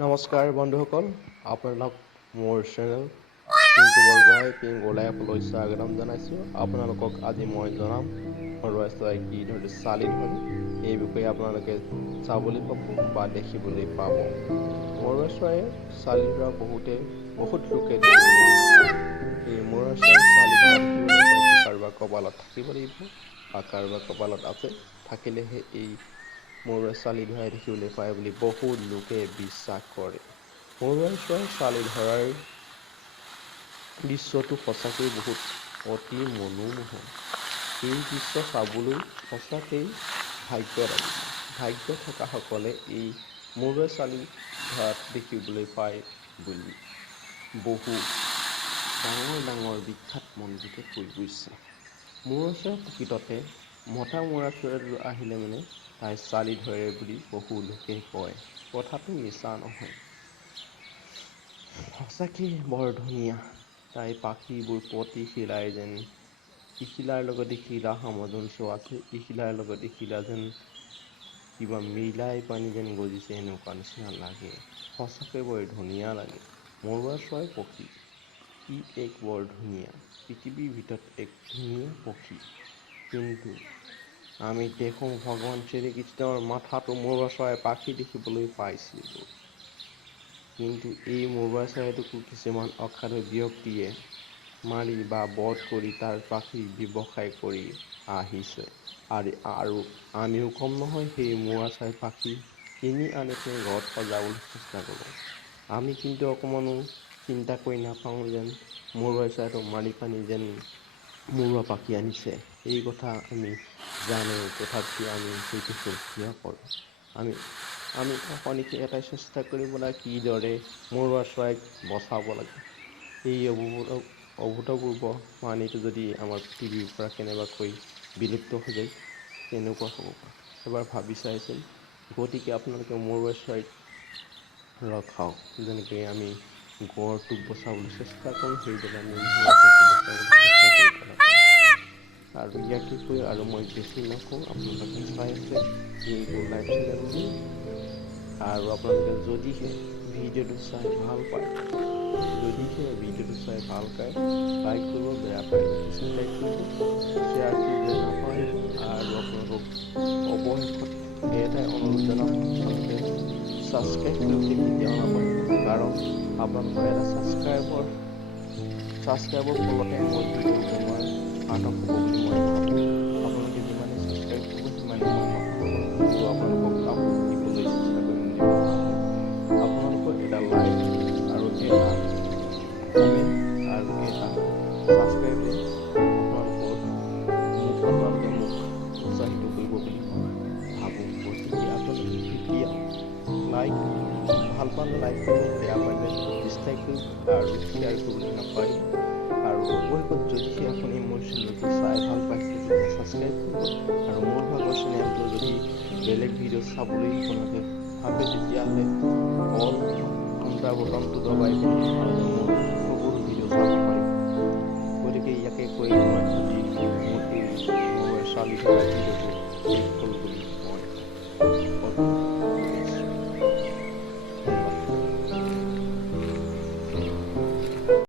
নমস্কাৰ বন্ধুসকল, আপোনালোক মোৰ চেনেল পিংকু বৰগোহাঁই পিংক ওলাইলৈ স্বাগতম জনাইছোঁ। আপোনালোকক আজি মই জনাম ঘৰুৱা চৰাই কি ধৰণে চালি ধৰে এই বিষয়ে আপোনালোকে চাবলৈ পাব বা দেখিবলৈ পাব। ঘৰুৱা চৰাইৰ চালি ধৰা বহুত লোকে দেখিবলৈ নাপায়। এই ঘৰুৱা চৰাইৰ চালি ধৰা দেখিবলৈ হয়তো কাৰোবাৰ কপালত থাকিব লাগিব বা কাৰোবাৰ কপালত আছে, থাকিলেহে এই মৰুৱাই চালি ধৰাই দেখিবলৈ পায় বুলি বহু লোকে বিশ্বাস কৰে। মৰুৱাই চৰাই চালি ধৰাৰ দৃশ্যটো সঁচাকৈ বহুত অতি মনোমোহা। এই দৃশ্য চাবলৈ সঁচাকেই ভাগ্য লাগিব। ভাগ্য থকাসকলে এই মৰুৱাই চালি ধৰাত দেখিবলৈ পায় বুলি বহু ডাঙৰ বিখ্যাত মণ্ডিতে কৈ গৈছে। মৰুৱাই চৰাই প্ৰকৃততে মতা মৰুৱাই চৰাইটো আহিলে তাই চালি ধৰে বুলি বহু লোকে কয়। কথাটো মিছা নহয়, সঁচাকেই বৰ ধুনীয়া। তাই পাখিবোৰ প্ৰতি শিৰাই যেন ইশিলাৰ লগতে শিলা সামঞ্জস্য আছে, ইশিলাৰ লগতে শিলা যেন কিবা মিলাই পানী যেন গজিছে এনেকুৱা নিচিনা লাগে। সঁচাকৈ বৰ ধুনীয়া লাগে। মৰুৱা চৰাই পক্ষী ই এক বৰ ধুনীয়া, পৃথিৱীৰ ভিতৰত এক ধুনীয়া পক্ষী। কিন্তু আমি দেখোঁ ভগৱান শ্ৰীকৃষ্ণৰ মাথাটো মৰুৱা চৰাই পাখি দেখিবলৈ পাইছিলোঁ। কিন্তু এই মৰুৱা চৰাইটোকো কিছুমান অসাধু ব্যক্তিয়ে মাৰি বা বধ কৰি তাৰ পাখি ব্যৱসায় কৰি আহিছে। আৰু আমিও কম নহয়, সেই মৰুৱা চৰাই পাখি কিনি আনি পিনি ঘৰত সজাবলৈ চেষ্টা কৰোঁ। আমি কিন্তু অকণমানো চিন্তা কৰি নাপাওঁ যেন মৰুৱা চৰাইটো মাৰি পানি যেন মৰুৱা পাখি আনিছে। এই কথা আমি জানো, তথাপিও আমি সেইটো সুৰক্ষা কৰোঁ। আমি অকণিকে এটাই চেষ্টা কৰিব লাগে কিদৰে মৰুৱা চৰাইক বচাব লাগে। এই অভূতপূৰ্ব প্ৰাণীটো যদি আমাৰ পৃথিৱীৰ পৰা কেনেবাকৈ বিলুপ্ত হৈ যায় কেনেকুৱা হ'ব পাৰে, এবাৰ ভাবি চাইছিল। গতিকে আপোনালোকে মৰুৱা চৰাইক ৰখাওক, যেনেকৈ আমি গড়টোক বচাবলৈ চেষ্টা কৰোঁ, সেইদৰে আমি মৰুৱা চৰাইটোক বচাবলৈ চেষ্টা কৰিব লাগে। আৰু ইয়াকে কৈ আৰু মই বেছি নকওঁ, আপোনালোকে চাই আছে পিংকু লাইভ চেনেলটো। আৰু আপোনালোকে যদিহে ভিডিঅ'টো চাই ভাল পায়, লাইক কৰিব, বেয়া পালে ডিছলাইক কৰিব, শ্বেয়াৰ কৰিবলৈ নাপাহৰিব। আৰু আপোনালোকক অৱশেষত এটাই অনুৰোধ জনাম, আপোনালোকে ছাবস্ক্ৰাইব কৰিবলৈ কেতিয়াও নাপাহৰিব। কাৰণ আপোনালোকৰ এটা ছাবস্ক্ৰাইবৰ ফলতে মই ভিডিঅ' বনোৱাৰ সাৰ্থক হ'ব বুলি মই ভাবোঁ। আপোনালোকে যিমানে ছাবস্ক্ৰাইব কৰিব সিমানে মই নতুন ভিডিঅ' আপোনালোকক আপলোড দিবলৈ চেষ্টা কৰিম বুলি মই ভাবোঁ। আপোনালোকৰ এটা লাইক আৰু এটা কমেণ্ট আৰু এটা ছাবস্ক্ৰাইবে আপোনালোকে মোক উৎসাহিত কৰিব বুলি মই ভাবোঁ। গতিকে আপোনালোকে কেতিয়াও ভাল পালে লাইক কৰিব, বেয়া পালে ডিছলাইক কৰিব আৰু শ্বেয়াৰ কৰিবলৈ নাপাহৰিব। আৰু অৱশেষত যদিহে আপুনি মোৰ চেনেলটো চাই ভাল পাইছে তেতিয়া ছাবস্ক্ৰাইব কৰিব। আৰু মোৰ ভাগৰ চেনেলটো যদি বেলেগ ভিডিঅ' চাবলৈ আপোনালোকে ভাবে তেতিয়াহ'লে অল ঘণ্টা বটনটো দবাই পিনি আপোনালোকে মোৰ সকলো ভিডিঅ' চাব পাৰিব। গতিকে ইয়াকে কৈ মই আজি মোৰ এই মৰুৱাই চালি ধৰা ভিডিঅ'টো শেষ কৰোঁ।